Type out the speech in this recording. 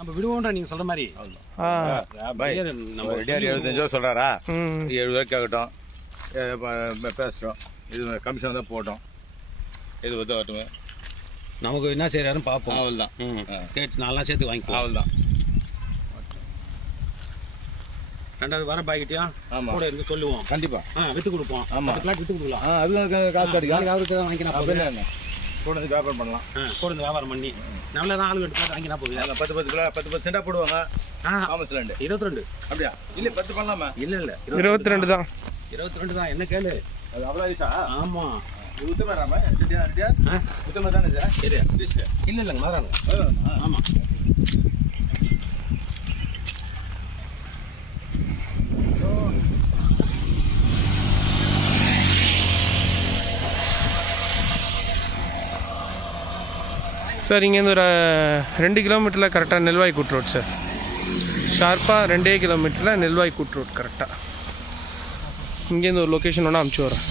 நம்ம விடுவோம்ன்ற நீங்க சொல்ற மாதிரி. நம்ம 75 ரூபா சொல்றாரா, 70 ரூபாய்க்கு ஆகட்டும், பேசுறோம். இது கமிஷன் தான் போட்டோம், இது வந்து வரட்டுமே. நமக்கு என்ன செய்யறாருன்னு பார்ப்போம். அவ்வளோதான். கேட்டு நாலாம் சேர்த்து வாங்கிக்கலாம். அவ்வளோதான். ரெண்டாவது வர பாய்கிட்டியா கூட இருந்து சொல்லுவோம். கண்டிப்பா வித்து கொடுப்போம். ஆமா, வித்து கொடுக்கலாம். அதுக்கு காசு கிடைக்கும். அவருக்கு தான் வாங்கினா கூட வந்து வியாபாரம் பண்ணலாம். கூட இருந்து வியாபாரம் பண்ணி நல்லதான் ஆளு கட்டு வாங்கினா போகுது. 10 சென்டா போடுவாங்க. 22 அப்படியா? இல்ல 10 பண்ணலாமா? இல்ல 22 தான். 22 தான். என்ன கேளு, அது அவ்வளோ ஆயிட்டா? ஆமா, உத்தமராம உத்தம தானே இது? சரி. இல்ல மாறாங்க. ஆமா, சார் இங்கேருந்து ஒரு 2 கிலோமீட்டரில் கரெக்டாக நெல்வாய்க்கூட் ரோட் சார். ஷார்ப்பாக 2 கிலோமீட்டரில் நெல்வாய்க்கூட் ரோட் கரெக்டாக. இங்கேருந்து ஒரு லொக்கேஷன் ஒன்று அமுச்சு வரேன்.